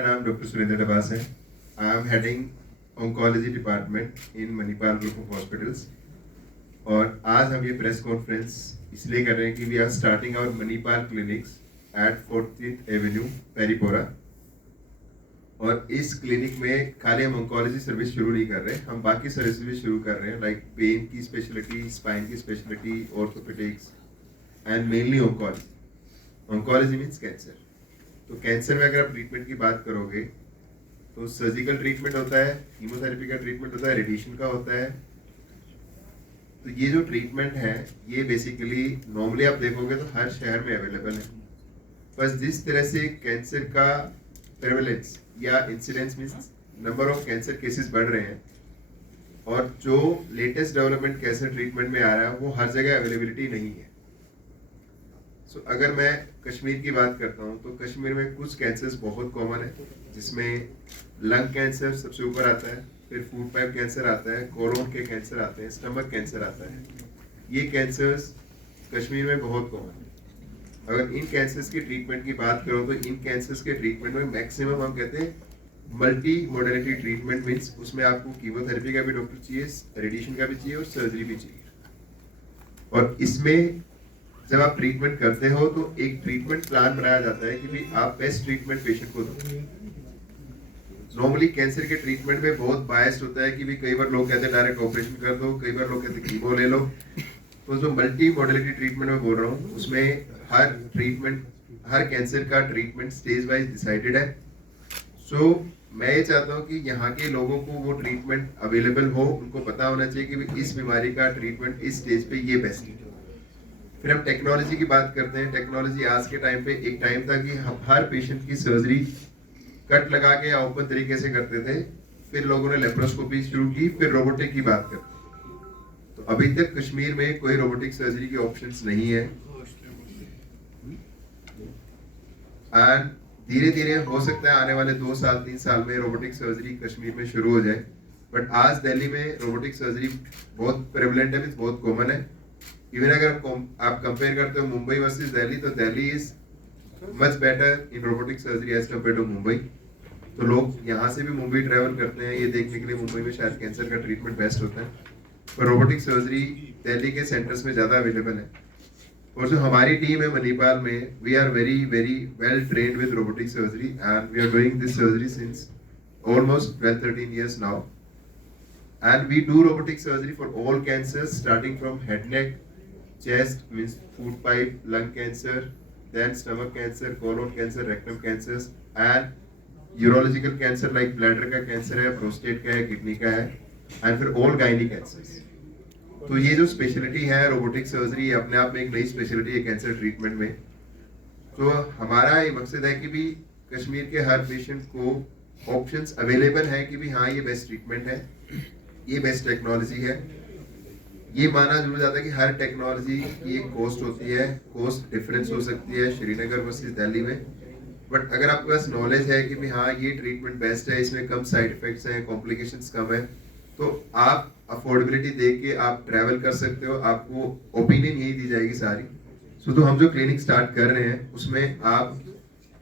नाम डॉक्टर सुरेंद्र डबास है। I am heading oncology department in Manipal group of hospitals. और आज हम ये प्रेस कॉन्फ्रेंस इसलिए कर रहे हैं कि we are starting our Manipal clinics at 14th avenue Peripora. और इस क्लिनिक में खाली हम ऑन्कोलॉजी सर्विस शुरू नहीं कर रहे, हम बाकी सर्विस भी शुरू कर रहे हैं, लाइक पेन की स्पेशलिटी, स्पाइन की speciality, orthopaedics and mainly oncology. Oncology means cancer. तो कैंसर में अगर आप ट्रीटमेंट की बात करोगे तो सर्जिकल ट्रीटमेंट होता है, कीमोथेरेपी का ट्रीटमेंट होता है, रेडिएशन का होता है। तो ये जो ट्रीटमेंट है ये बेसिकली नॉर्मली आप देखोगे तो हर शहर में अवेलेबल है। बस जिस तरह से कैंसर का प्रेवलेंस या incidence means number of cancer cases बढ़ रहे हैं और जो लेटेस्ट डेवलपमेंट कैंसर ट्रीटमेंट में आ रहा है वो हर जगह अवेलेबिलिटी नहीं है। सो अगर मैं कश्मीर की बात करता हूँ तो कश्मीर में कुछ कैंसर्स बहुत कॉमन है, जिसमें लंग कैंसर सबसे ऊपर आता है, फिर फूड पाइप कैंसर आता है, कोलोन के कैंसर आते हैं, स्टमक कैंसर आता है। ये कैंसर्स कश्मीर में बहुत कॉमन है। अगर इन कैंसर्स की ट्रीटमेंट की बात करो तो इन कैंसर्स के ट्रीटमेंट में मैक्सिमम हम कहते हैं मल्टी मोडेलिटी ट्रीटमेंट मीन्स उसमें आपको कीमोथेरेपी का भी डॉक्टर चाहिए, रेडिएशन का भी चाहिए और सर्जरी भी चाहिए। और इसमें जब आप ट्रीटमेंट करते हो तो एक ट्रीटमेंट प्लान बनाया जाता है कि भी आप बेस्ट ट्रीटमेंट पेशेंट को दो। नॉर्मली कैंसर के ट्रीटमेंट में बहुत बायस्ड होता है कि भी कई बार लोग कहते हैं डायरेक्ट ऑपरेशन कर दो, कई बार लोग कहते हैं कीमो ले लो। तो जो मल्टी मॉडलिटी ट्रीटमेंट में बोल रहा हूँ उसमें हर कैंसर का ट्रीटमेंट स्टेज वाइज डिसाइडेड है। सो मैं ये चाहता हूँ कि यहाँ के लोगों को वो ट्रीटमेंट अवेलेबल हो, उनको पता होना चाहिए कि भी इस बीमारी का ट्रीटमेंट इस स्टेज पे ये बेस्ट है। फिर हम टेक्नोलॉजी की बात करते हैं। टेक्नोलॉजी आज के टाइम पे, एक टाइम था कि हम हर पेशेंट की सर्जरी कट लगा के या ओपन तरीके से करते थे, फिर लोगों ने लेप्रोस्कोपी शुरू की, फिर रोबोटिक की बात करते। तो अभी तक कश्मीर में कोई रोबोटिक सर्जरी के ऑप्शंस नहीं है एंड धीरे धीरे हो सकता है आने वाले 2 साल 3 साल में रोबोटिक सर्जरी कश्मीर में शुरू हो जाए। बट आज दिल्ली में रोबोटिक सर्जरी बहुत प्रेवलेंट है, बहुत कॉमन है। इवन अगर आप कंपेयर करते हो मुंबई वर्सेस दिल्ली, तो Delhi is much better in robotic surgery as compare to Mumbai. तो लोग यहाँ से भी मुंबई ट्रैवल करते हैं ये देखने के लिए मुंबई में शायद कैंसर का ट्रीटमेंट बेस्ट होता है, पर रोबोटिक सर्जरी दिल्ली के सेंटर्स में ज़्यादा अवेलेबल है। और जो हमारी टीम है मणिपाल में, we are very very well trained with robotic surgery and we are doing this surgery since almost 12-13 years now, and we do robotic surgery for all cancers starting from head neck, chest means food pipe, lung cancer, then stomach cancer, colon cancer, rectum cancers, and urological cancer like bladder का cancer है, prostate का है, kidney का है, and फिर all gynae cancers। तो ये जो स्पेशलिटी है रोबोटिक सर्जरी, अपने आप में एक नई स्पेशलिटी है कैंसर ट्रीटमेंट में। तो हमारा ये मकसद है कि भी कश्मीर के हर पेशेंट को ऑप्शंस अवेलेबल है कि भी हाँ ये बेस्ट ट्रीटमेंट है, ये बेस्ट टेक्नोलॉजी है। ये माना जरूर जाता है कि हर टेक्नोलॉजी की एक कॉस्ट होती है, कॉस्ट डिफरेंस हो सकती है श्रीनगर वर्सेस दिल्ली में। बट अगर आपके पास नॉलेज है कि भी हाँ ये ट्रीटमेंट बेस्ट है, इसमें कम साइड इफेक्ट्स हैं, कॉम्प्लिकेशंस कम है, तो आप अफोर्डेबिलिटी देख के आप ट्रैवल कर सकते हो, आपको ओपिनियन यही दी जाएगी सारी। सो तो हम जो क्लिनिक स्टार्ट कर रहे हैं उसमें आप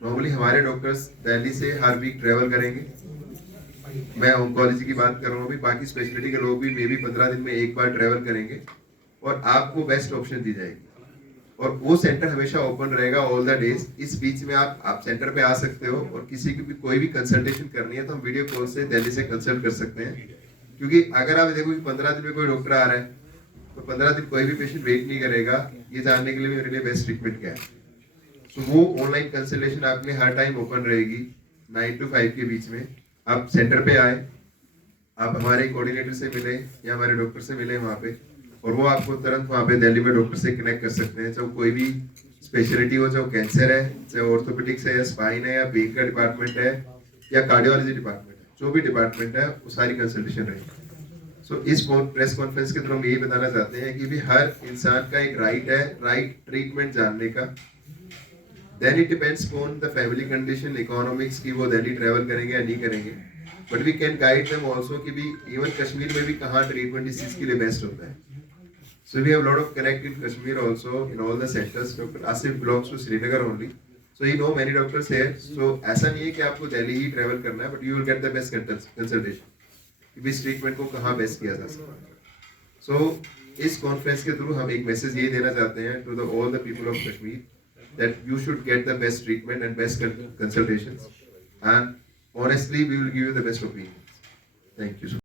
नॉर्मली हमारे डॉक्टर्स दिल्ली से हर वीक ट्रैवल करेंगे। मैं ऑन्कोलॉजी की बात कर रहा हूँ, अभी बाकी स्पेशलिटी के लोग भी मे बी 15 दिन में एक बार ट्रैवल करेंगे और आपको बेस्ट ऑप्शन दी जाएगी। और वो सेंटर हमेशा ओपन रहेगा ऑल द डेज। इस बीच में आप सेंटर पे आ सकते हो और किसी की भी कोई भी कंसल्टेशन करनी है तो हम वीडियो कॉल से दिल्ली से कंसल्ट कर सकते हैं। क्योंकि अगर आप देखो कि 15 दिन में कोई डॉक्टर आ रहा है तो 15 दिन कोई भी पेशेंट वेट नहीं करेगा ये जानने के लिए मेरे लिए बेस्ट ट्रीटमेंट क्या है। तो वो ऑनलाइन कंसल्टेशन आपके हर टाइम ओपन रहेगी 9 to 5 के बीच में। आप सेंटर पे आए, आप हमारे कोऑर्डिनेटर से मिले या हमारे डॉक्टर से मिले वहाँ पे, और वो आपको तुरंत वहाँ पे दिल्ली में डॉक्टर से कनेक्ट कर सकते हैं। चाहे कोई भी स्पेशलिटी हो, चाहे कैंसर है, चाहे ऑर्थोपेडिक्स है, या स्पाइन है, या पेन का डिपार्टमेंट है, या कार्डियोलॉजी डिपार्टमेंट है, जो भी डिपार्टमेंट है वो सारी कंसल्टेशन रहेगी। सो इस प्रेस कॉन्फ्रेंस के थ्रू हम यही बताना चाहते हैं कि भी हर इंसान का एक राइट है राइट ट्रीटमेंट जानने का। Then it depends on the family condition, economics की वो दिल्ली ट्रैवल करेंगे या नहीं करेंगे। But we can guide them also कि भी even कश्मीर में भी कहाँ ट्रीटमेंट इस चीज़ के लिए बेस्ट होता है। So we have a lot of connect in Kashmir also in all the centers. Dr. Asif belongs to Srinagar only, so you know many doctors here. So ऐसा नहीं है कि आपको दिल्ली ही ट्रैवल करना है, but you will get the best consultation कि इस treatment को कहाँ बेस्ट किया जा सकता है. सो इस कॉन्फ्रेंस के थ्रू हम एक मैसेज ये देना चाहते हैं to the all the people of Kashmir that you should get the best treatment and best consultations, and honestly we will give you the best opinions. Thank you so much.